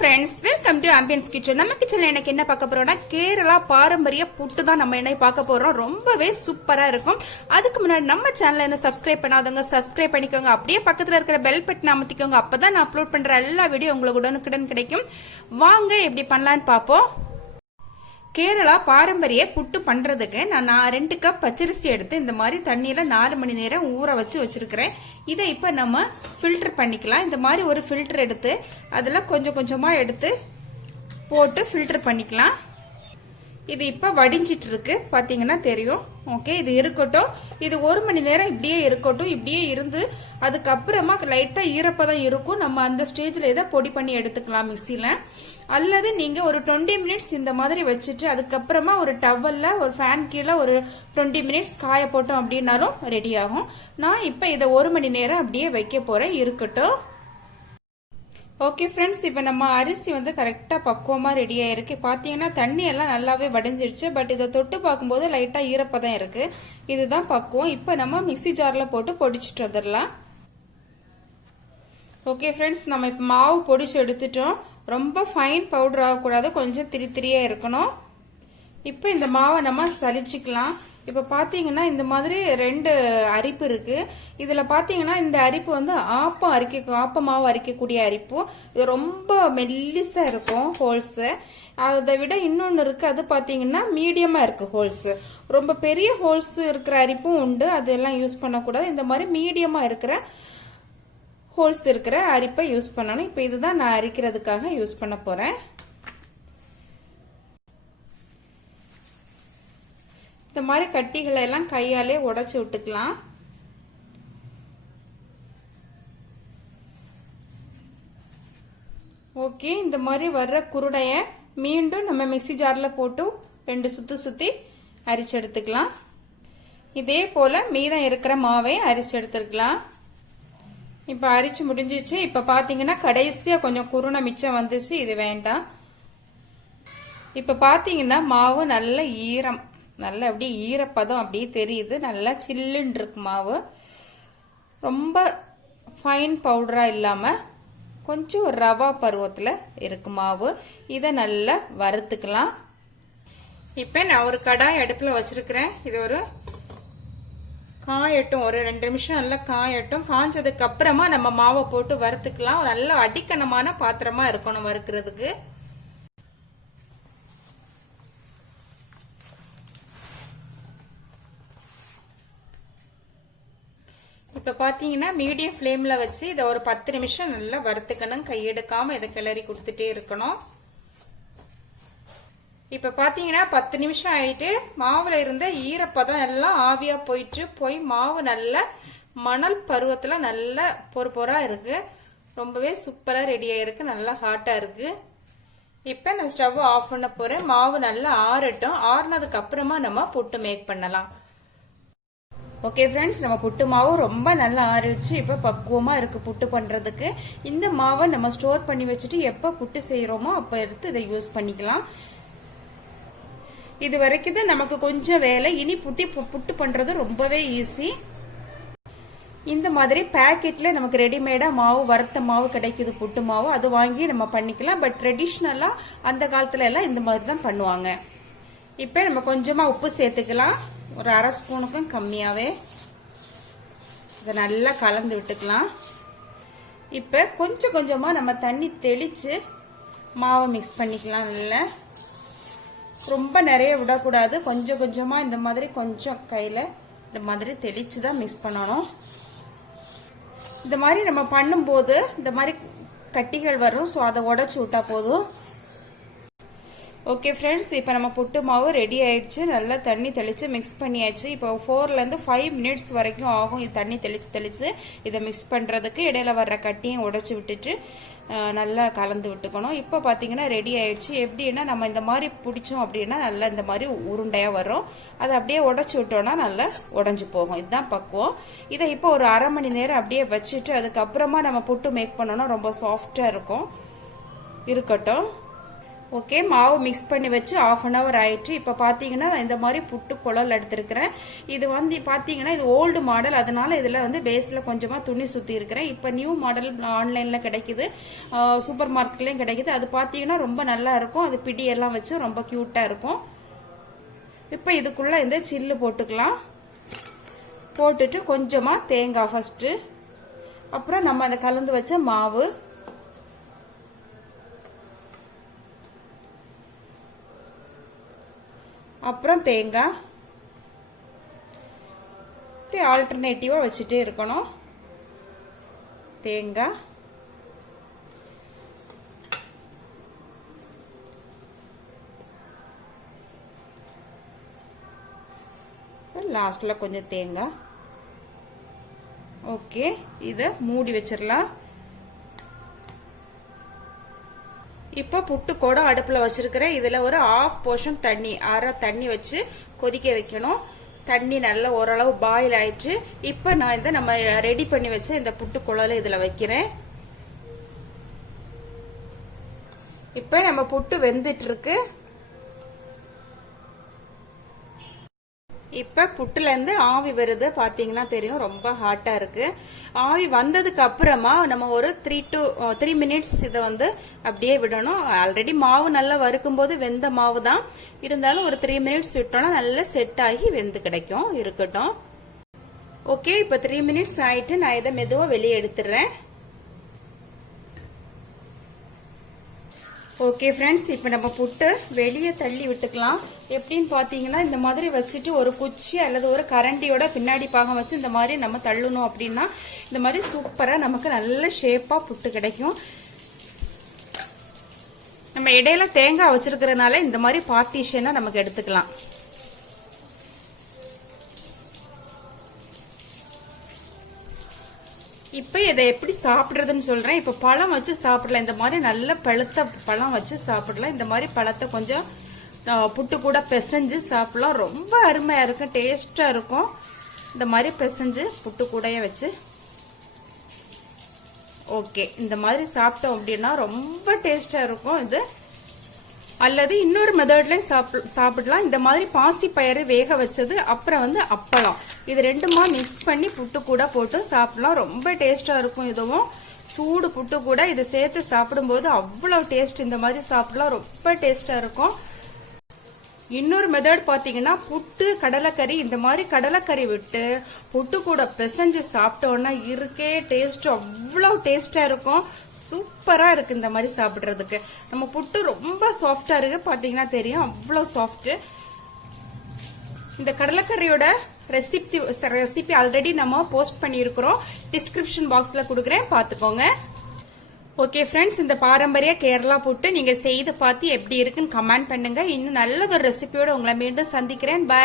friends, welcome to Ambience kitchen. நம்ம கிச்சன்ல எனக்கு என்ன பார்க்க போறோம்னா கேரளா பாரம்பரிய புட்டு தான் நம்ம என்ன பார்க்க போறோம். ரொம்பவே சூப்பரா இருக்கும். அதுக்கு முன்னாடி நம்ம சேனலை என்ன சப்ஸ்கிரைப் பண்ணாதவங்க சப்ஸ்கிரைப் பண்ணிக்கோங்க. அப்படியே பக்கத்துல இருக்கிற பெல் பட்டன் அமுத்திக்கோங்க. அப்பதான் நான் அப்லோட் பண்ற எல்லா வீடியோ உங்களுக்கு உடனுக்குடன் கிடைக்கும். வாங்க எப்படி பண்ணலாம்னு பாப்போம். கேரளா பாரம்பரிய புட்டு பண்றதுக்கு நான் 2 கப் பச்சரிசி எடுத்து இந்த மாதிரி தண்ணியில 4 மணி நேரம் ஊற வச்சிருக்கிறேன். இதை இப்ப நம்ம ஃபில்டர் பண்ணிக்கலாம். இந்த மாதிரி ஒரு ஃபில்டர் எடுத்து அதுல கொஞ்சம் கொஞ்சமா எடுத்து போட்டு ஃபில்டர் பண்ணிக்கலாம். இது இப்ப வடிஞ்சிட்டு இருக்கு, பாத்தீங்கன்னா தெரியும். ஓகே, இது இருக்கட்டும். இது 1 மணி நேரம் இப்படியே இருக்கட்டும். இப்படியே இருந்து அதுக்கப்புறமா லைட்டா ஈரப்பதம் இருக்கும். நம்ம அந்த ஸ்டேஜ்ல இதை பொடி பண்ணி எடுத்துக்கலாம் மிக்சியில. அல்லது நீங்க ஒரு 20 மினிட்ஸ் இந்த மாதிரி வச்சுட்டு அதுக்கப்புறமா ஒரு டவல்ல ஒரு ஃபேன் கீழே ஒரு 20 மினிட்ஸ் காய போட்டோம் அப்படின்னாலும் ரெடி ஆகும். நான் இப்ப இதை 1 மணி நேரம் அப்படியே வைக்க போறேன், இருக்கட்டும். ஓகே ஃப்ரெண்ட்ஸ், இப்போ நம்ம அரிசி வந்து கரெக்டாக பக்குவமாக ரெடி ஆயிருக்கு. பார்த்தீங்கன்னா தண்ணி எல்லாம் நல்லாவே வடிஞ்சிருச்சு. பட் இதை தொட்டு பார்க்கும்போது லைட்டாக ஈரப்பதம் இருக்கு. இதுதான் பக்குவம். இப்போ நம்ம மிக்சி ஜாரில் போட்டு பொடிச்சிட்டு வந்துடலாம். ஓகே ஃப்ரெண்ட்ஸ், நம்ம இப்போ மாவு பொடிச்சு எடுத்துட்டோம். ரொம்ப ஃபைன் பவுடர் ஆகக்கூடாது, கொஞ்சம் திரியா இருக்கணும். இப்போ இந்த மாவை நம்ம சலிச்சுக்கலாம். இப்ப பாத்தீங்கன்னா இந்த மாதிரி 2 அரிப்பு இருக்கு. இதுல பாத்தீங்கன்னா இந்த அரிப்பு வந்து ஆப்ப மாவு அரிக்கக்கூடிய அரிப்பு. இது ரொம்ப மெல்லிசா இருக்கும் ஹோல்ஸ். அதை விட இன்னொன்னு இருக்கு, அது பாத்தீங்கன்னா மீடியமா இருக்கு ஹோல்ஸ். ரொம்ப பெரிய ஹோல்ஸ் இருக்கிற அரிப்பும் உண்டு, அதெல்லாம் யூஸ் பண்ணக்கூடாது. இந்த மாதிரி மீடியமா இருக்கிற ஹோல்ஸ் இருக்கிற அரிப்பை யூஸ் பண்ணணும். இப்ப இதுதான் நான் அரிக்கிறதுக்காக யூஸ் பண்ண போறேன். இந்த மாதிரி கட்டிகளை எல்லாம் கையாலே உடைச்சு விட்டுக்கலாம். ஓகே, இந்த மாதிரி வர்ற குருடைய மீண்டும் நம்ம மிக்சி ஜார்ல போட்டு 2 சுத்தி அரிச்சு எடுத்துக்கலாம். இதே போல மீதம் இருக்கிற மாவை அரிச்சு எடுத்துக்கலாம். இப்ப அரிச்சு முடிஞ்சிச்சு. இப்ப பாத்தீங்கன்னா கடைசியா கொஞ்சம் குருணை மிச்சம் வந்துச்சு, இது வேண்டாம். இப்ப பாத்தீங்கன்னா மாவு நல்ல ஈரம், நல்லா அப்படியே ஈரப்பதம் அப்படியே தெரியுது. நல்லா சில்லுன்னு இருக்கு மாவு. ரொம்ப ஃபைன் பவுடரா இல்லாம கொஞ்சம் ஒரு ரவா பருவத்துல இருக்கு மாவு. இதை நல்லா வறுத்துக்கலாம். இப்ப நான் ஒரு கடாய் அடுப்புல வச்சிருக்கிறேன். இது ஒரு காயட்டும், ஒரு 2 நிமிஷம் நல்லா காயட்டும். காஞ்சதுக்கு அப்புறமா நம்ம மாவை போட்டு வறுத்துக்கலாம். நல்ல அடிக்கணமான பாத்திரமா இருக்கணும் வறுக்கிறதுக்கு. இப்ப பாத்தீங்கன்னா மீடியம் ஃப்ளேம்ல வச்சு இதை ஒரு 10 நிமிஷம் நல்லா வறுத்துக்கணும். கையெடுக்காம இதை கிளறி கொடுத்துட்டே இருக்கணும். இப்ப பாத்தீங்கன்னா 10 நிமிஷம் ஆயிட்டு மாவுல இருந்த ஈரப்பதம் எல்லாம் ஆவியா போய் மாவு நல்ல மணல் பருவத்துல நல்ல பொறா இருக்கு. ரொம்பவே சூப்பரா ரெடி ஆயிருக்கு, நல்லா ஹாட்டா இருக்கு. இப்ப நான் ஸ்டவ் ஆஃப் பண்ண போறேன். மாவு நல்லா ஆறட்டும். ஆறுனதுக்கு அப்புறமா நம்ம புட்டு மேக் பண்ணலாம். ஓகே ஃப்ரெண்ட்ஸ், நம்ம புட்டு மாவு ரொம்ப நல்லா ஆறிடுச்சு. இப்போ பக்குவமா இருக்கு புட்டு பண்றதுக்கு. இந்த மாவை நம்ம ஸ்டோர் பண்ணி வச்சுட்டு எப்ப புட்டு செய்யறோமோ அப்ப எடுத்து இதை யூஸ் பண்ணிக்கலாம். இது வரைக்கும் நமக்கு கொஞ்சம் வேலை. இனி புட்டு பண்றது ரொம்பவே ஈஸி. இந்த மாதிரி பேக்கெட்ல நமக்கு ரெடிமேடா மாவு, வறுத்த மாவு கிடைக்குது, புட்டு மாவு. அது வாங்கி நம்ம பண்ணிக்கலாம். பட் ட்ரெடிஷ்னலா அந்த காலத்துல எல்லாம் இந்த மாதிரி தான் பண்ணுவாங்க. இப்ப நம்ம கொஞ்சமா உப்பு சேர்த்துக்கலாம், ஒரு 1/2 ஸ்பூனுக்கும் கம்மியாவே. இதை நல்லா கலந்து விட்டுக்கலாம். இப்ப கொஞ்சம் கொஞ்சமா நம்ம தண்ணி தெளிச்சு மாவை மிக்ஸ் பண்ணிக்கலாம். இல்லை ரொம்ப நிறைய விடக்கூடாது, கொஞ்சம் கொஞ்சமா இந்த மாதிரி கொஞ்சம் கையில இந்த மாதிரி தெளிச்சு தான் மிக்ஸ் பண்ணணும். இந்த மாதிரி நம்ம பண்ணும்போது இந்த மாதிரி கட்டிகள் வரும், ஸோ அதை உடைச்சு விட்டா போதும். ஓகே ஃப்ரெண்ட்ஸ், இப்போ நம்ம புட்டு மாவு ரெடி ஆயிடுச்சு. நல்லா தண்ணி தெளிச்சு மிக்ஸ் பண்ணியாச்சு. இப்போ 4ல இருந்து 5 மினிட்ஸ் வரைக்கும் ஆகும் இது தண்ணி தெளிச்சு இதை மிக்ஸ் பண்றதுக்கு. இடையில வர்ற கட்டியும் உடைச்சு விட்டுட்டு நல்லா கலந்து விட்டுக்கணும். இப்போ பாத்தீங்கன்னா ரெடி ஆயிடுச்சு. எப்படின்னா நம்ம இந்த மாதிரி பிடிச்சோம் அப்படின்னா நல்லா இந்த மாதிரி உருண்டையா வரும். அதை அப்படியே உடைச்சு விட்டோம்னா நல்லா உடைஞ்சு போகும். இதுதான் பக்குவம். இதை இப்போ ஒரு 1/2 மணி நேரம் அப்படியே வச்சுட்டு அதுக்கப்புறமா நம்ம புட்டு மேக் பண்ணோம்னா ரொம்ப சாஃப்டா இருக்கும். இருக்கட்டும். ஓகே, மாவு மிக்ஸ் பண்ணி வச்சு 1/2 hour ஆயிடுச்சு. இப்போ பார்த்தீங்கன்னா இந்த மாதிரி புட்டு குழல் எடுத்திருக்கிறேன். இது வந்து பார்த்தீங்கன்னா இது ஓல்டு மாடல், அதனால இதில் வந்து பேஸில் கொஞ்சமாக துணி சுற்றி இருக்கிறேன். இப்போ நியூ மாடல் ஆன்லைனில் கிடைக்குது, சூப்பர் மார்க்கெட்லேயும் கிடைக்குது. அது பார்த்தீங்கன்னா ரொம்ப நல்லா இருக்கும். அது பிடியெல்லாம் வச்சு ரொம்ப க்யூட்டாக இருக்கும். இப்போ இதுக்குள்ளே இந்த சில்லு போட்டுக்கலாம். போட்டுட்டு கொஞ்சமாக தேங்காய் ஃபஸ்ட்டு, அப்புறம் நம்ம அதை கலந்து வச்ச மாவு, அப்புறம் தேங்காய், இப்படி ஆல்டர்னேட்டிவாக வச்சுட்டே இருக்கணும். தேங்காய், லாஸ்ட்டில் கொஞ்சம் தேங்காய். ஓகே, இதை மூடி வச்சிடலாம். இப்போ புட்டு கூட அடுப்பில் வச்சிருக்கிறேன். இதில் ஒரு 1/2 போர்ஷன் தண்ணி, அரை தண்ணி வச்சு கொதிக்க வைக்கணும். தண்ணி நல்லா ஓரளவு பாயில் ஆயிடுச்சு. இப்போ நான் இதை நம்ம ரெடி பண்ணி வச்ச இந்த புட்டு குழலை இதில் வைக்கிறேன். இப்போ நம்ம புட்டு வெந்துட்டு இருக்கு. இப்போ புட்டுலேருந்து ஆவி வருது, பார்த்தீங்கன்னா தெரியும், ரொம்ப ஹாட்டாக இருக்கு. ஆவி வந்ததுக்கு அப்புறமா நம்ம ஒரு 3 minutes இதை வந்து அப்படியே விடணும். ஆல்ரெடி மாவு நல்லா வறுக்கும் போது வெந்த மாவு தான் இருந்தாலும் ஒரு 3 minutes விட்டோம்னா நல்லா செட் ஆகி வெந்து கிடைக்கும். இருக்கட்டும். ஓகே, இப்போ 3 minutes ஆயிட்டு நான் இதை மெதுவாக வெளியே எடுத்துடுறேன். ஓகே ஃப்ரெண்ட்ஸ், இப்போ நம்ம புட்டு வெளியே தள்ளி விட்டுக்கலாம். எப்படின்னு பார்த்தீங்கன்னா இந்த மாதிரி வச்சுட்டு ஒரு குச்சி அல்லது ஒரு கரண்டியோட பின்னாடி பாகம் வச்சு இந்த மாதிரி நம்ம தள்ளணும் அப்படின்னா இந்த மாதிரி சூப்பராக நமக்கு நல்ல ஷேப்பாக புட்டு கிடைக்கும். நம்ம இடையில தேங்காய் வச்சிருக்கிறதுனால இந்த மாதிரி பார்ட்டிஷனாக நமக்கு எடுத்துக்கலாம். இப்போ இதை எப்படி சாப்பிட்றதுன்னு சொல்றேன். இப்போ பழம் வச்சு சாப்பிடலாம். இந்த மாதிரி நல்ல பழுத்த பழம் வச்சு சாப்பிடலாம். இந்த மாதிரி பழத்தை கொஞ்சம் புட்டு கூட பிசைஞ்சு சாப்பிடலாம். ரொம்ப அருமையா இருக்கும், டேஸ்டா இருக்கும். இந்த மாதிரி பிசைஞ்சு புட்டு கூடயே வச்சு ஓகே இந்த மாதிரி சாப்பிட்டோம் அப்படின்னா ரொம்ப டேஸ்டா இருக்கும் இது. அல்லது இன்னொரு மெத்தட்லயும் சாப்பிடலாம். இந்த மாதிரி பாசி பயிறு வேக வச்சது, அப்புறம் வந்து அப்பளம், இது ரெண்டுமா மிக்ஸ் பண்ணி புட்டு கூட போட்டு சாப்பிடலாம். ரொம்ப டேஸ்டா இருக்கும். இதுவும் சூடு புட்டு கூட இது சேர்த்து சாப்பிடும்போது அவ்வளவு டேஸ்ட். இந்த மாதிரி சாப்பிடலாம், ரொம்ப டேஸ்டா இருக்கும். இன்னொரு மெத்தட் பாத்தீங்கன்னா புட்டு கடலைக்கறி, இந்த மாதிரி கடலைக்கறி விட்டு புட்டு கூட பிசைஞ்சு சாப்பிட்டோம்னா இருக்கே டேஸ்ட் அவ்வளவு டேஸ்டா இருக்கும். சூப்பரா இருக்கு இந்த மாதிரி சாப்பிடுறதுக்கு. நம்ம புட்டு ரொம்ப சாஃப்டா இருக்கு, பாத்தீங்கன்னா தெரியும், அவ்வளவு சாஃப்ட். இந்த கடலைக்கறியோட ரெசிபி ஆல்ரெடி நம்ம போஸ்ட் பண்ணியிருக்கிறோம், டிஸ்கிரிப்ஷன் பாக்ஸ்ல கொடுக்குறேன், பாத்துக்கோங்க. ஓகே ஃப்ரெண்ட்ஸ், இந்த பாரம்பரிய கேரளா புட்டு நீங்க செய்து பார்த்து எப்படி இருக்குன்னு கமெண்ட் பண்ணுங்க. இன்னும் நல்லதொரு ரெசிபியோட உங்களை மீண்டும் சந்திக்கிறேன். பை.